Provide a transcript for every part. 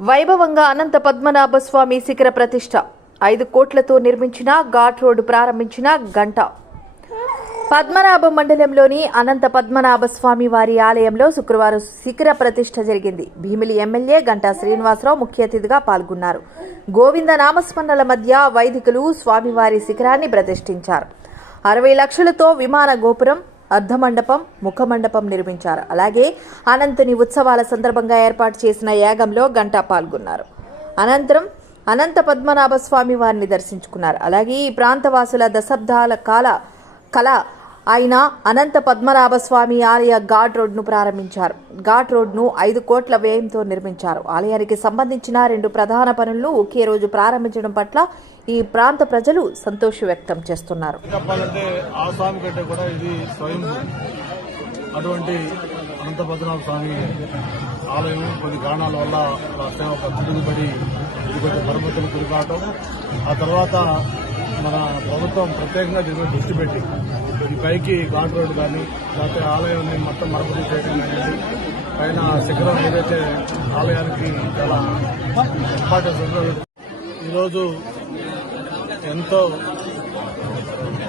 వైభవంగా అనంత పద్మనాభ స్వామి శిఖర ప్రతిష్ఠ 5 కోట్లతో నిర్మించిన ఘాట్ రోడ్డు ప్రారంభించిన గంట. పద్మనాభం మండలంలోని అనంత పద్మనాభ స్వామి వారి ఆలయంలో శుక్రవారం శిఖర ప్రతిష్ఠ జరిగింది. భీమిలి ఎమ్మెల్యే గంటా శ్రీనివాసరావు ముఖ్య అతిథిగా పాల్గొన్నారు. గోవింద నామస్మరణల మధ్య వైదికులు స్వామివారి శిఖరాన్ని ప్రతిష్ఠించారు. 60 లక్షలతో విమాన గోపురం, అర్ధమండపం, ముఖమండపం నిర్మించారు. అలాగే అనంతుని ఉత్సవాల సందర్భంగా ఏర్పాటు చేసిన యాగంలో గంటా పాల్గొన్నారు. అనంతరం అనంత పద్మనాభ స్వామి వారిని దర్శించుకున్నారు. అలాగే ఈ ప్రాంతవాసుల దశాబ్దాల కళ అయిన అనంత పద్మనాభ స్వామి ఆలయ ఘాట్ రోడ్ను ప్రారంభించారు. ఘాట్ రోడ్ను 5 కోట్ల వ్యయంతో నిర్మించారు. ఆలయానికి సంబంధించిన 2 ప్రధాన పనులను ఒకే రోజు ప్రారంభించడం పట్ల ఈ ప్రాంత ప్రజలు సంతోషం వ్యక్తం చేస్తున్నారు. చెప్పాలంటే ఆ స్వామి కంటే కూడా ఇది స్వయంభూ. అటువంటి అనంత పద్మనాభ స్వామి ఆలయం కొన్ని కారణాల వల్ల ఒక తిరుగుబడి ఇది కొంచెం మరమ్మతులు గురి కావటం, ఆ తర్వాత మన ప్రభుత్వం ప్రత్యేకంగా దీని దృష్టి పెట్టి ఈ పైకి ఘాట్ రోడ్డు కానీ లేకపోతే ఆలయాన్ని మొత్తం మరమ్మతులు చేయడం కానీ పైన శిఖరం ఏదైతే ఆలయానికి చాలా ఇంపార్టెన్స్ ఉందో ఈరోజు ఎంతో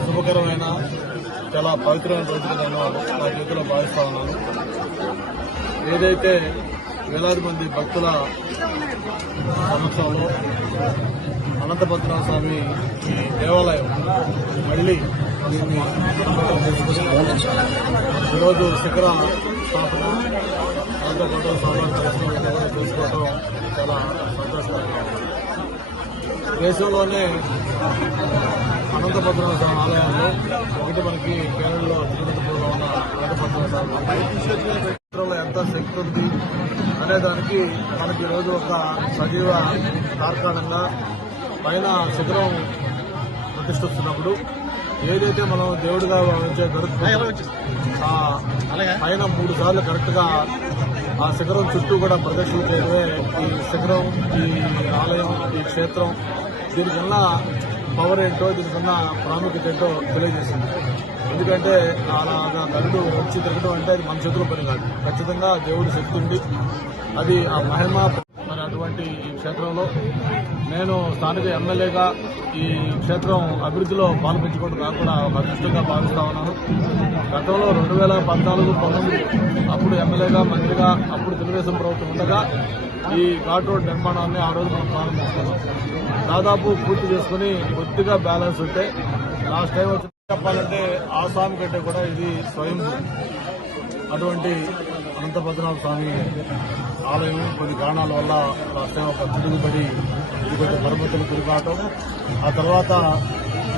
శుభకరమైన చాలా పవిత్రమైన రోజుగా నేను నా జీవితంలో భావిస్తా ఉన్నాను. ఏదైతే వేలాది మంది భక్తుల సమక్షంలో అనంత పద్మనాభ స్వామి ఈ దేవాలయం మళ్లీ దీన్ని ఈరోజు శిఖర స్థాపన అనంత పద్మనాభ స్వామి చేసుకోవడం చాలా సంతోషకరంగా ఉంది. దేశంలోనే అనంత పద్మనాభ స్వామి ఆలయాల్లో ఒకటి మనకి కేరళలో తిరుపతిలో ఉన్న అనంత పద్మనాభ స్వామి చిత్రంలో ఎంత శక్తి ఉంది అనే దానికి మనకి ఈరోజు ఒక సజీవ తార్కాణంగా పైన శిఖరం ప్రతిష్ఠిస్తున్నప్పుడు ఏదైతే మనం దేవుడిగా భావించే పైన 3 సార్లు కరెక్ట్ గా ఆ శిఖరం చుట్టూ కూడా ప్రదక్షిణ చేయడమే ఈ శిఖరం, ఈ ఆలయం, ఈ క్షేత్రం దీనికన్నా పవర్ ఏంటో, దీనికన్నా ప్రాముఖ్యత ఏంటో తెలియజేసింది. ఎందుకంటే అలాగా గరుడు వచ్చి తిరగడం అంటే అది మన చేతిలో పని కాదు. ఖచ్చితంగా దేవుడి శక్తి ఉంది, అది ఆ మహిమ. మరి అటువంటి ఈ క్షేత్రంలో నేను స్థానిక ఎమ్మెల్యేగా ఈ క్షేత్రం అభివృద్ధిలో పాల్పంచుకోవడం కాకుండా ఒక అదృష్టంగా భావిస్తా ఉన్నాను. గతంలో 2014-19 అప్పుడు ఎమ్మెల్యేగా, మంత్రిగా అప్పుడు తెలుగుదేశం ప్రభుత్వం ఉండగా ఈ ఘాట్ రోడ్ నిర్మాణాన్ని ఆ రోజు మనం ప్రారంభిస్తున్నాం. దాదాపు పూర్తి చేసుకుని కొద్దిగా బ్యాలెన్స్ ఉంటే లాస్ట్ టైం వచ్చి చెప్పాలంటే ఆ స్వామి కంటే కూడా ఇది స్వయంభూ. అటువంటి అనంత పద్మనాభ స్వామి ఆలయం కొన్ని కారణాల వల్ల లాస్ట్ టైం ఒక తిరుగుబడి ఇది కొంచెం మరమ్మతులు గురి కావటం, ఆ తర్వాత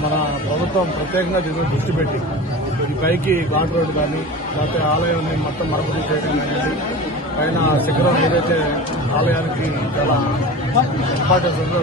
మన ప్రభుత్వం ప్రత్యేకంగా దీని దృష్టి పెట్టి ఈ పైకి ఘాట్ రోడ్డు కానీ లేకపోతే ఆలయాన్ని మొత్తం మరమ్మతులు చేయడం కానీ పైన శిఖరం ఏదైతే ఆలయానికి చాలా ఇంపార్టెన్స్ ఉందో